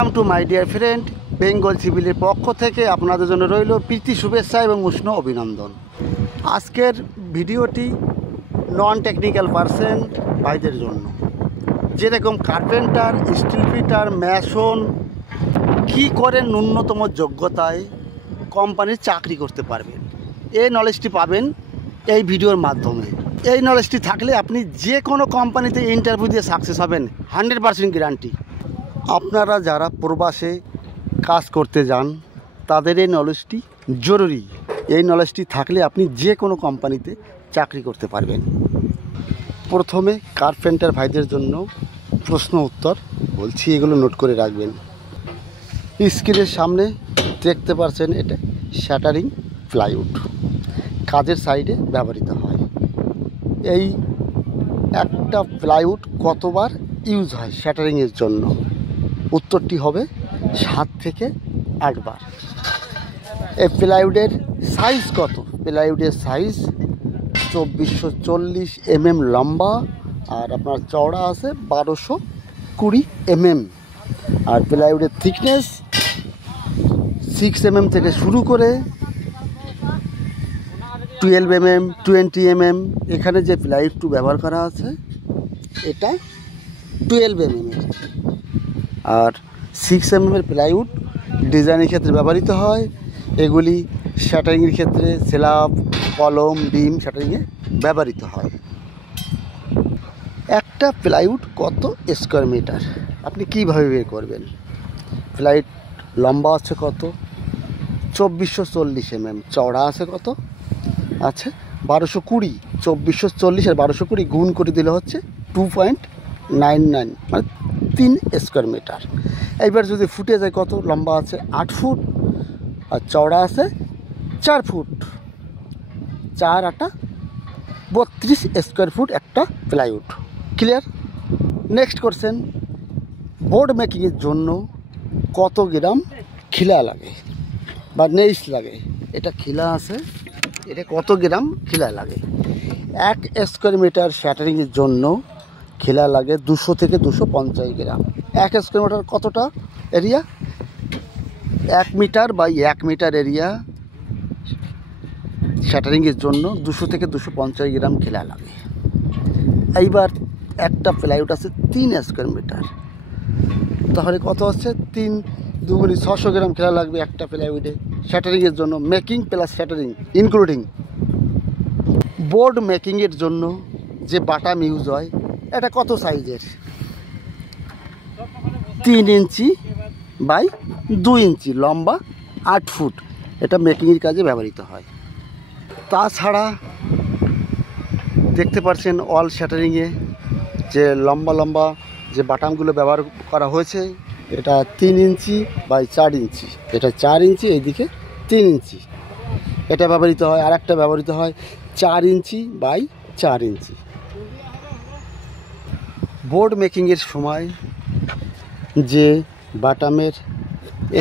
Welcome to my dear friend, Bengal সিভিলের পক্ষ থেকে আপনাদের জন্য রইল প্রীতি শুভেচ্ছা এবং উষ্ণ অভিনন্দন। আজকের ভিডিওটি নন টেকনিক্যাল পারসন ভাইদের জন্য, যেরকম কার্পেন্টার, স্টিল ফিটার, ম্যাসন কী করে ন্যূনতম যোগ্যতায় কোম্পানির চাকরি করতে পারবেন, এই নলেজটি পাবেন এই ভিডিওর মাধ্যমে। এই নলেজটি থাকলে আপনি যে কোনো কোম্পানিতে ইন্টারভিউ দিয়ে সাকসেস হবেন, 100% গ্যারান্টি। আপনারা যারা প্রবাসে কাজ করতে যান তাদের এই নলেজটি জরুরি। এই নলেজটি থাকলে আপনি যে কোনো কোম্পানিতে চাকরি করতে পারবেন। প্রথমে কার্পেন্টার ভাইদের জন্য প্রশ্ন উত্তর বলছি, এগুলো নোট করে রাখবেন। স্ক্রিনের সামনে দেখতে পাচ্ছেন, এটা শ্যাটারিং প্লাইউড কাজের সাইডে ব্যবহৃত হয়। এই একটা প্লাইউড কতবার ইউজ হয় শ্যাটারিংয়ের জন্য? উত্তরটি হবে 7 থেকে 8 বার। এই প্লাইউডের সাইজ কত? প্লাইউডের সাইজ 2440 mm লম্বা, আর আপনার চওড়া আছে 1220 mm। আর প্লাইউডের থিকনেস 6 mm থেকে শুরু করে 12 mm, 20 mm। এখানে যে প্লাইউডটি ব্যবহার করা আছে এটা 12 mm এর। আর 6 mm এর প্লাইউড ডিজাইনের ক্ষেত্রে ব্যবহৃত হয়। এগুলি শ্যাটারিংয়ের ক্ষেত্রে স্ল্যাব, কলম, বিম শ্যাটারিংয়ে ব্যবহৃত হয়। একটা প্লাইউড কত স্কোয়ার মিটার আপনি কীভাবে বের করবেন? প্লাইউড লম্বা আছে কত? 2440 mm। চওড়া আছে কত? আছে 1220। 2440 আর 1220 গুণ করে দিলে হচ্ছে 2.99, মানে 3 স্কোয়ার মিটার। এইবার যদি ফুটে যায় কত? লম্বা আছে 8 ফুট আর চওড়া আছে 4 ফুট। 4 8 32 স্কোয়ার ফুট একটা plywood. Clear? Next question, board মেকিংয়ের জন্য কত গ্রাম খিলা লাগে বা নেইস লাগে? এটা খিলা আছে, এটা কত গ্রাম খিলা লাগে? 1 স্কোয়ার মিটার শ্যাটারিংয়ের জন্য খিলা লাগে 200 থেকে 250 গ্রাম। 1 স্কোয়ার মিটার কতটা area? 1 metre by 1 metre area শ্যাটারিংয়ের জন্য 200 থেকে 250 গ্রাম খিলা লাগে। এইবার একটা প্লাইউড আছে 3 স্কোয়ার মিটার, তাহলে কত হচ্ছে? 3 2 600 গ্রাম খিলা লাগবে একটা প্লাইউডে শ্যাটারিংয়ের জন্য, making plus shuttering including. Board মেকিংয়ের জন্য যে বাটাম ইউজ হয় এটা কত সাইজের? 3 ইঞ্চি বাই 2 ইঞ্চি, লম্বা 8 ফুট। এটা মেকিংয়ের কাজে ব্যবহৃত হয়। তাছাড়া দেখতে পাচ্ছেন অল শ্যাটারিংয়ে যে লম্বা লম্বা যে বাটামগুলো ব্যবহার করা হয়েছে, এটা 3 ইঞ্চি বাই 4 ইঞ্চি। এটা 4 ইঞ্চি, এইদিকে 3 ইঞ্চি এটা ব্যবহৃত হয়। আর একটা ব্যবহৃত হয় 4 ইঞ্চি বাই 4 ইঞ্চি। বোর্ড মেকিংয়ের সময় যে বাটামের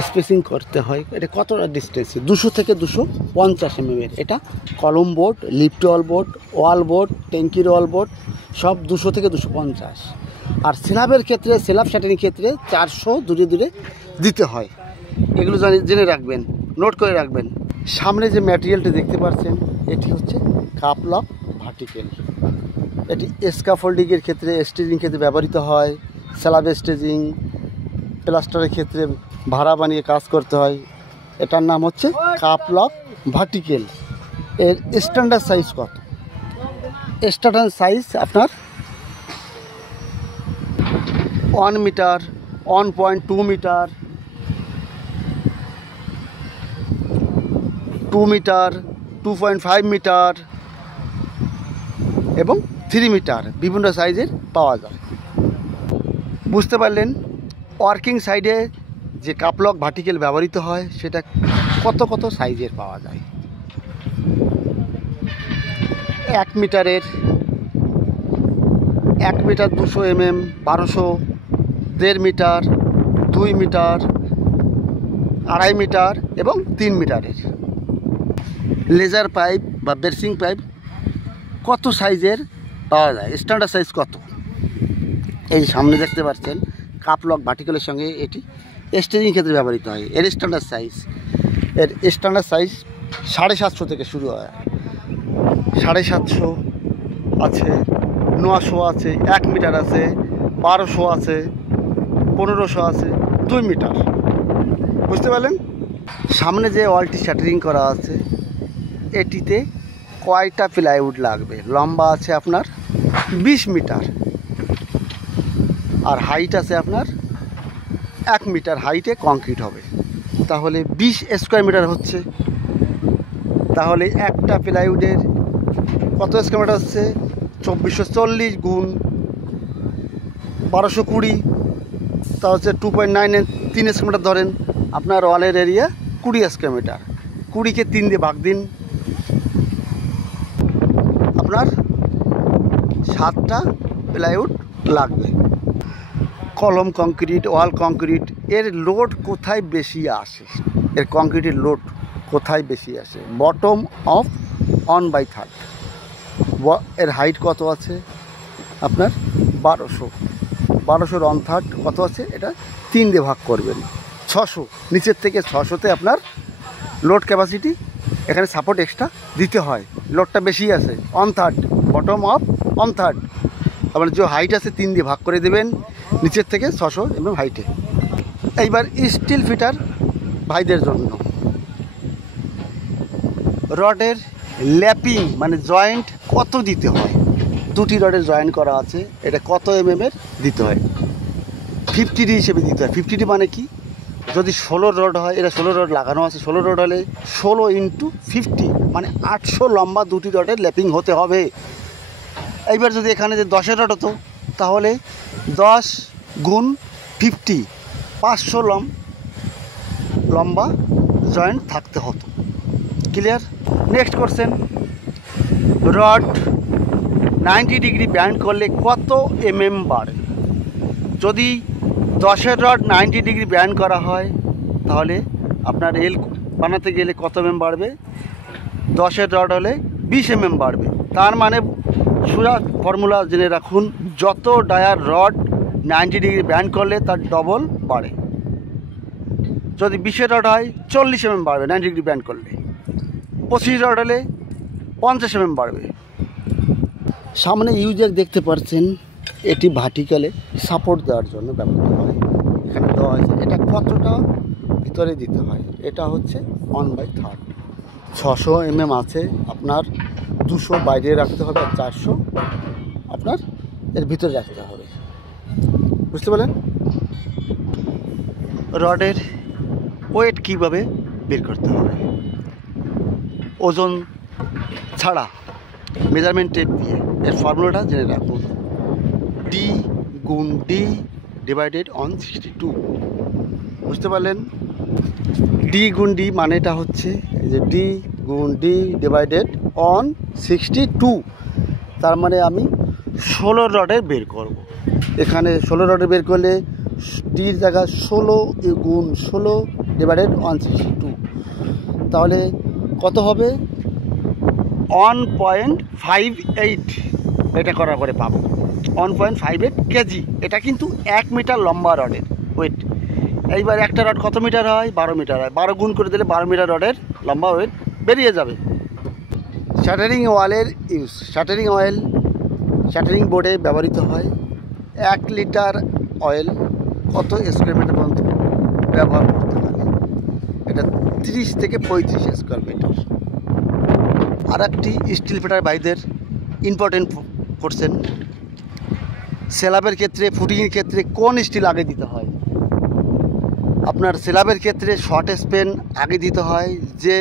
স্পেসিং করতে হয় এটা কতটা ডিস্টেন্সে? 200 থেকে 250 mm। এটা কলম বোর্ড, লিফট ওয়াল বোর্ড, ওয়াল বোর্ড, ট্যাঙ্কির ওয়াল বোর্ড সব 200 থেকে 250। আর স্ল্যাবের ক্ষেত্রে, স্ল্যাব শ্যাটারিং ক্ষেত্রে 400 দূরে দূরে দিতে হয়। এগুলো জেনে রাখবেন, নোট করে রাখবেন। সামনে যে ম্যাটেরিয়ালটি দেখতে পাচ্ছেন এটি হচ্ছে কাপলক ভার্টিক্যাল। এটি স্ক্যাফোল্ডিংয়ের ক্ষেত্রে, স্টেজিং ক্ষেত্রে ব্যবহৃত হয়। স্ল্যাব স্টেজিং, প্লাস্টারের ক্ষেত্রে ভাড়া বানিয়ে কাজ করতে হয়। এটার নাম হচ্ছে কাপলক ভার্টিক্যাল। এর স্ট্যান্ডার্ড সাইজ কত? স্ট্যান্ডার্ড সাইজ আপনার 1 মিটার, 1.2 মিটার, 2 মিটার, 2.5 মিটার এবং 3 মিটার বিভিন্ন সাইজের পাওয়া যায়। বুঝতে পারলেন? ওয়ার্কিং সাইডে যে কাপলক ভার্টিক্যাল ব্যবহৃত হয় সেটা কত কত সাইজের পাওয়া যায়। 1 মিটারের 1 metre 200 mm, 1200, 1.5 metre, 2 metre, 2.5 metre এবং 3 মিটারের। লেজার পাইপ বা বেসিং পাইপ কত সাইজের পাওয়া যায়? স্ট্যান্ডার্ড সাইজ কত? এই সামনে দেখতে পাচ্ছেন কাপলক ভার্টিক্যালের সঙ্গে এটি স্টেজিং ক্ষেত্রে ব্যবহৃত হয়। এর স্ট্যান্ডার্ড সাইজ 750 থেকে শুরু হয়। 750 আছে, 900 আছে, 1 মিটার আছে, 1200 আছে, 1500 আছে, 2 মিটার। বুঝতে পারলেন? সামনে যে ওয়ালটি শাটারিং করা আছে এটিতে কয়টা প্লাইউড লাগবে? লম্বা আছে আপনার 20 মিটার আর হাইট আছে আপনার 1 মিটার হাইটে কংক্রিট হবে। তাহলে 20 স্কোয়ার মিটার হচ্ছে। তাহলে একটা প্লাইউডের কত স্কোয়ার মিটার হচ্ছে? 2440 গুণ 1220, তা হচ্ছে 2.9 3 স্কোয়ার মিটার ধরেন। আপনার ওয়ালের এরিয়া 20 স্কোয়ার মিটার। 20কে 3 দিয়ে ভাগ দিন, আপনার 7টা প্লাইউড লাগবে। কলম কংক্রিট, ওয়াল কংক্রিট, এর লোড কোথায় বেশি আসে? এর কংক্রিটের লোড কোথায় বেশি আসে? Bottom of 1/3। এর হাইট কত আছে? আপনার 1200 1/3 কত আছে? এটা 3 দিয়ে ভাগ করবেন, 600। নিচের থেকে 600তে আপনার লোড ক্যাপাসিটি, এখানে সাপোর্ট এক্সট্রা দিতে হয়, লোডটা বেশি আছে 1/3, বটম অফ 1/3। আপনার যে হাইট আছে 3 দিয়ে ভাগ করে দেবেন নিচের থেকে 600 এবং হাইটে। এইবার স্টিল ফিটার ভাইদের জন্য রডের ল্যাপিং মানে জয়েন্ট কত দিতে হয়? 2টি রডের জয়েন্ট করা আছে, এটা কত এর দিতে হয়? 50D হিসেবে দিতে হয়। 50D মানে কি? যদি 16 রড হয়, এটা 16 রড লাগানো আছে, 16 রড হলে 16 × 50 মানে 800 লম্বা 2টি রডের ল্যাপিং হতে হবে। এইবার যদি এখানে যে 10-এর রড হতো তাহলে 10 গুণ 50 500 লম্বা জয়েন্ট থাকতে হতো। Clear? Next question, rod 90 degree band করলে কত বাড়ে? যদি 10-এর রড 90 ডিগ্রি ব্যান্ড করা হয় তাহলে আপনার এল বানাতে গেলে কত বাড়বে? 10-এর রড হলে 20 বাড়বে। তার মানে সোজা ফর্মুলা জেনে রাখুন, যত ডায়ার রড 90 ডিগ্রি ব্যান্ড করলে তার ডবল বাড়ে। যদি 20-এর রড হয় 40 বাড়বে 90 ডিগ্রি ব্যান্ড করলে। 25 রড হলে 50 বাড়বে। সামনে ইউজ্যাক দেখতে পাচ্ছেন, এটি ভার্টিক্যালে সাপোর্ট দেওয়ার জন্য ব্যবহৃত হয়। এখানে দেওয়া আছে, এটা কতটা ভিতরে দিতে হয়? এটা হচ্ছে 1/3। 600 আছে, আপনার 200 বাইরে রাখতে হবে আর 400 আপনার এর ভিতরে রাখতে হবে। বুঝতে পারলেন? রডের ওয়েট কীভাবে বের করতে হবে? ওজন ছাড়া মেজারমেন্ট টেপ দিয়ে। এর ফর্মুলাটা জেনে রাখুন, D গুণ D ডিভাইডেড অন 62। বুঝতে পারলেন? D গুণ D মানেটা হচ্ছে এই যে D গুণ D ডিভাইডেড অন 62। তার মানে আমি 16 রডের বের করব। এখানে 16 রডের বের করলে ডির জায়গায় 16 গুণ 16 ডিভাইডেড অন 62, তাহলে কত হবে? 1.58। এটা করার পরে পাবো 1.58 কেজি। এটা কিন্তু 1 মিটার লম্বা রডের ওয়েট। এইবার একটা রড কত মিটার হয়? 12 মিটার হয়। 12 গুণ করে দিলে 12 মিটার রডের লম্বা ওয়েট বেরিয়ে যাবে। শাটারিং ওয়ালের ইউজ। শাটারিং বোর্ডে ব্যবহৃত হয়। 1 লিটার অয়েল কত স্কোয়ার মিটার পর্যন্ত ব্যবহার করতে পারে? এটা 30 থেকে 35 স্কোয়ার মিটার। আর একটি স্টিল ফিটার ভাইদের ইম্পর্টেন্ট কোশ্চেন, স্ল্যাবের ক্ষেত্রে, ফুটিংয়ের ক্ষেত্রে কোন স্টিল আগে দিতে হয়? আপনার স্ল্যাবের ক্ষেত্রে শর্ট স্প্যান আগে দিতে হয়, যে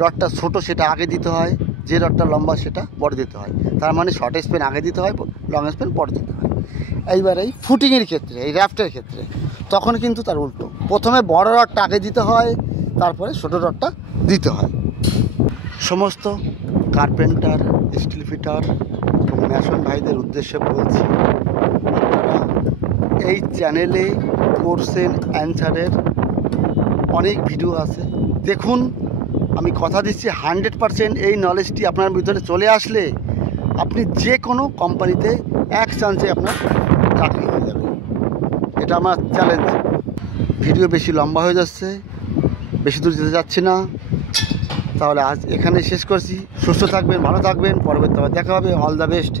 রডটা ছোট সেটা আগে দিতে হয়, যে রডটা লম্বা সেটা পরে দিতে হয়। তার মানে শর্ট স্প্যান আগে দিতে হয়, লং স্প্যান পরে দিতে হয়। এইবার এই ফুটিংয়ের ক্ষেত্রে, এই র্যাফটের ক্ষেত্রে তখন কিন্তু তার উল্টো, প্রথমে বড় রডটা আগে দিতে হয়, তারপরে ছোটো রডটা দিতে হয়। সমস্ত কার্পেন্টার, স্টিল ফিটার এবং ম্যাসন ভাইদের উদ্দেশ্যে বলছি, আপনারা এই চ্যানেলে কোশ্চেন অ্যান্সারের অনেক ভিডিও আছে, দেখুন। আমি কথা দিচ্ছি 100% এই নলেজটি আপনার ভিতরে চলে আসলে আপনি যে কোনো কোম্পানিতে 1 চান্সে আপনার চাকরি হয়ে যাবে। এটা আমার চ্যালেঞ্জ। ভিডিও বেশি লম্বা হয়ে যাচ্ছে, বেশি দূর যেতে যাচ্ছি না। তাহলে আজ এখানে শেষ করছি। সুস্থ থাকবেন, ভালো থাকবেন, পরবর্তী দেখা হবে। All the best.